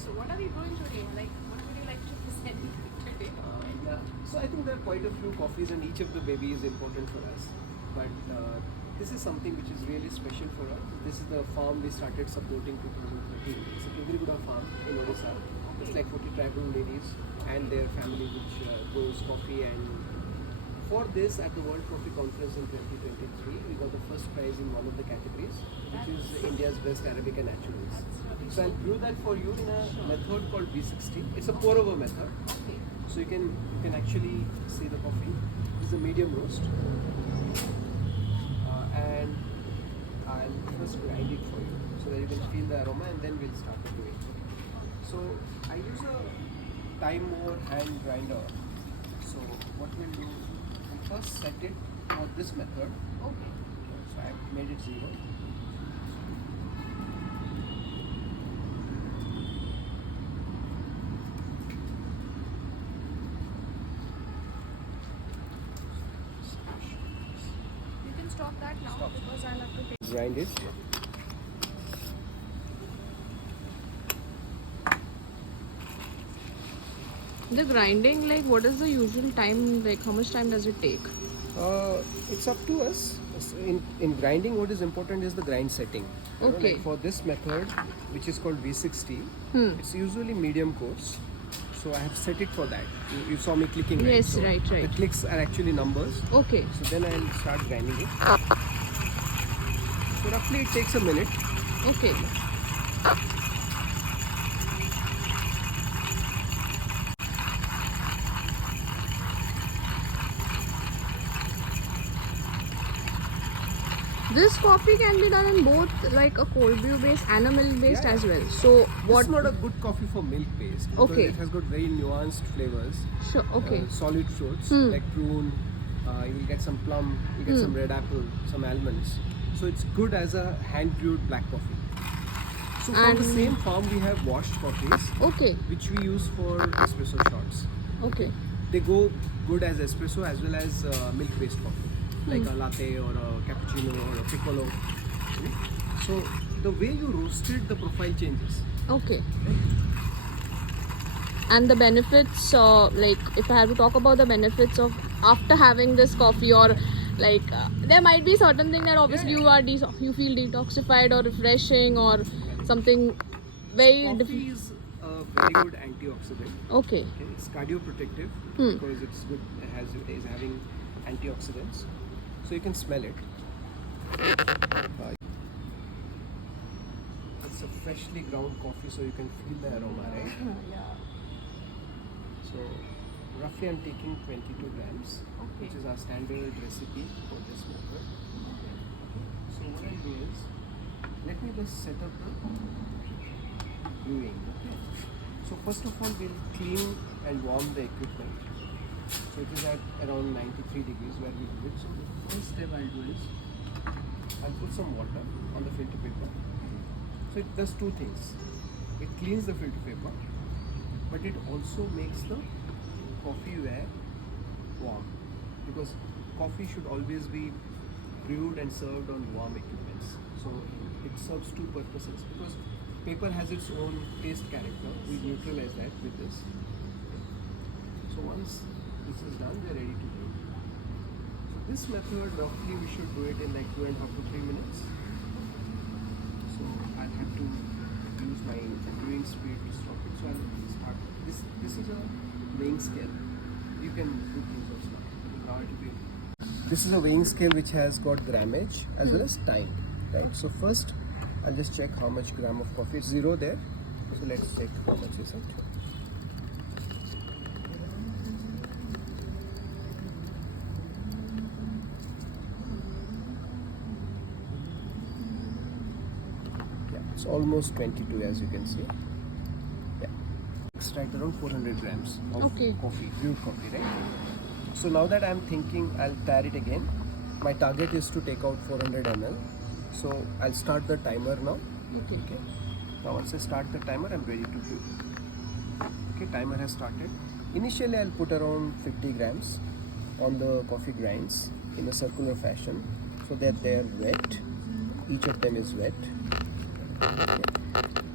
So what are we brewing today? Like, what would you like to present today? So I think there are quite a few coffees and each of the baby is important for us. But this is something which is really special for us. This is the farm we started supporting 2013. It's a Kindiriguda farm in Odisha. It's like 40 tribal ladies and their family which grows coffee, and for this at the World Coffee Conference in 2023 we got the first prize in one of the categories, which is India's best Arabica Naturals. So I'll brew that for you in a method called V60. It's a pour over method. Okay. So you can actually see the coffee. This is a medium roast, and I'll first grind it for you so that you can feel the aroma, and then we'll start to do it. So I use a time over hand grinder. So what we'll do, we'll first set it for this method. Okay. So I've made it 0. You can stop that now. Stop. Because I'll have to take. Grind it. The grinding, like, what is the usual time? Like, how much time does it take? It's up to us. In grinding, what is important is the grind setting. You know, Okay. like for this method, which is called V60, it's usually medium coarse. So I have set it for that. You saw me clicking. Right? Yes, So right. The clicks are actually numbers. Okay. So then I'll start grinding it. So roughly it takes a minute. Okay. This coffee can be done in both, like a cold brew based and a milk based Yeah. as well. So What's not a good coffee for milk based because Okay. it has got very nuanced flavors. Sure. Okay. Solid fruits like prune, you will get some plum, you get some red apple, some almonds. So it's good as a hand brewed black coffee. So from the And- same farm we have washed coffees Okay. which we use for espresso shots. Okay. They go good as espresso as well as milk based coffee, like a latte or a cappuccino or a piccolo. So the way you roasted, the profile changes. Okay. And the benefits, like if I have to talk about the benefits of after having this coffee, or like there might be certain thing that obviously Yeah. you feel detoxified or refreshing or something very Coffee different. is a very good antioxidant. Okay. Okay, it's cardioprotective because it's good. Is having antioxidants, so you can smell it. It's a freshly ground coffee, so you can feel the aroma, right? Yeah. So roughly, I'm taking 22 grams, which is our standard recipe for this method. Okay. So what I'll do is, let me just set up the brewing. Okay. So first of all, we'll clean and warm the equipment. So it is at around 93 degrees where we do it. So the first step I'll do is, I'll put some water on the filter paper. So it does two things. It cleans the filter paper, but it also makes the coffee ware warm, because coffee should always be brewed and served on warm equipments. So it serves two purposes, because paper has its own taste character. We neutralize that with this. So once this is done, we are ready to brew. So this method, roughly we should do it in like 2.5 to 3 minutes. So I'll have to use my brewing speed to stop it. So I'll start. This is a weighing scale. You can put results now. Now it will be. This is a weighing scale which has got grammage as well as time. Right. So first, I'll just check how much gram of coffee. It's 0 there. So let's check how much is it. It's almost 22 as you can see. Yeah. Extract around 400 grams of coffee, brewed coffee, right? So now that I'm thinking I'll tare it again, my target is to take out 400 ml. So I'll start the timer now. Okay. Now once I start the timer, I'm ready to brew. Okay, timer has started. Initially I'll put around 50 grams on the coffee grinds in a circular fashion so that they are wet. Each of them is wet.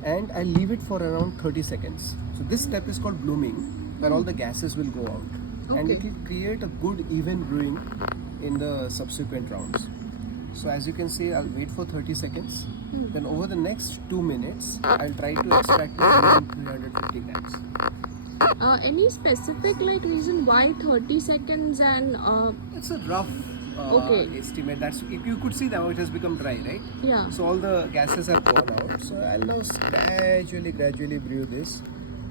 And I leave it for around 30 seconds. So this step is called blooming, where all the gases will go out. And it will create a good even brewing in the subsequent rounds. So as you can see, I'll wait for 30 seconds. Then over the next 2 minutes, I'll try to extract more than 350 grams. Any specific reason why 30 seconds and It's a rough estimate. That's you could see now it has become dry, right? yeah. So all the gases have gone out. So I'll now gradually brew this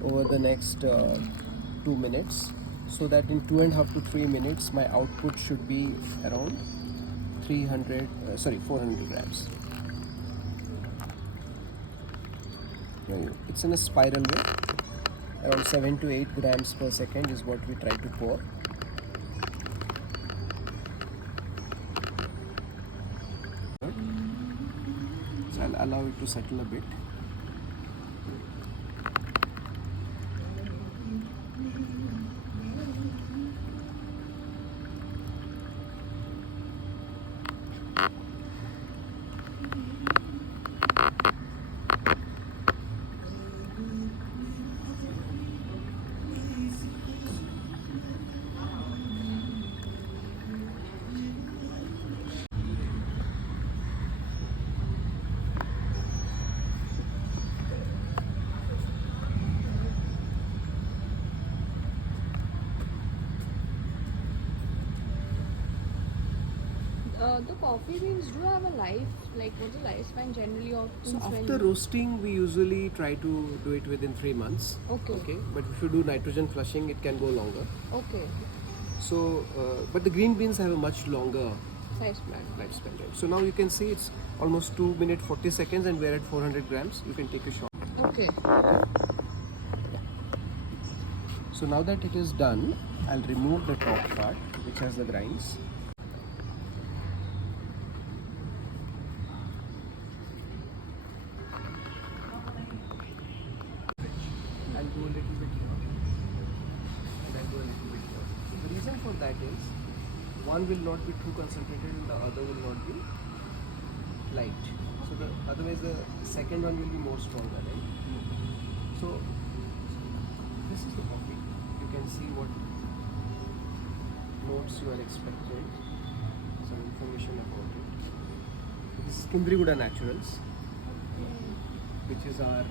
over the next 2 minutes, so that in 2.5 to 3 minutes my output should be around 400 grams. It's in a spiral way. Around 7 to 8 grams per second is what we try to pour. So I'll allow it to settle a bit. The coffee beans do have a life, what's the lifespan generally of So beans after roasting, we usually try to do it within 3 months. Okay. But if you do nitrogen flushing, it can go longer. Okay. So, but the green beans have a much longer Lifespan. lifespan. Right? So now you can see it's almost 2 minutes 40 seconds, and we're at 400 grams. You can take a shot. Okay. So now that it is done, I'll remove the top part, which has the grinds. I'll go a little bit here, and I'll go a little bit here. The reason for that is, one will not be too concentrated and the other will not be light. So otherwise the second one will be more stronger, right? So this is the coffee. You can see what notes you are expecting, some information about it. This is Kindiriguda Naturals, which is our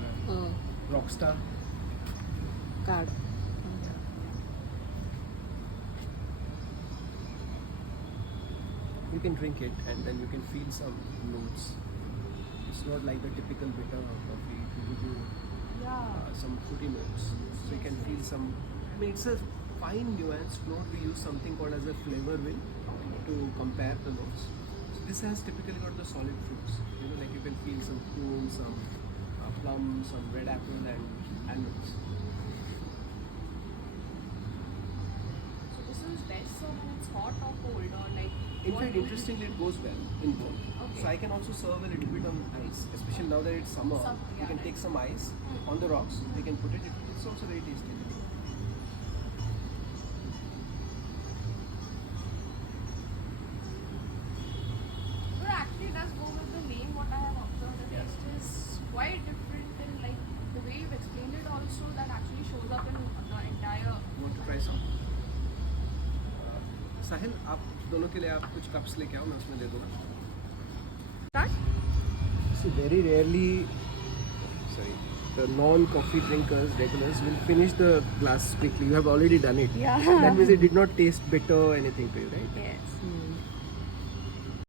rockstar. Card. You can drink it and then you can feel some notes. It's not like the typical bitter coffee. It will give you some fruity notes. So you can feel some. I mean, it's a fine nuanced note. We use something called as a flavor wheel to compare the notes. So this has typically got the solid fruits. Like you can feel some prune, some plum, some red apple, and almonds. So this is best so when it's hot or cold or In fact, interestingly, it goes well in both. Okay. So I can also serve a little bit on ice, especially now that it's summer. You can take some ice on the rocks. You can put it. It's also very tasty. But actually, it does go with the name. What I have observed, the taste is quite different, and the way you've explained it, also that actually shows up in the entire. You want to try some? साहिल, आप दोनों के लिए आप कुछ cups लेके आओ, मैं उसमें दे दूँगा. So very rarely, the non-coffee drinkers, regulars, will finish the glass quickly. You have already done it. Yeah. That means it did not taste bitter or anything to you, right? Yes.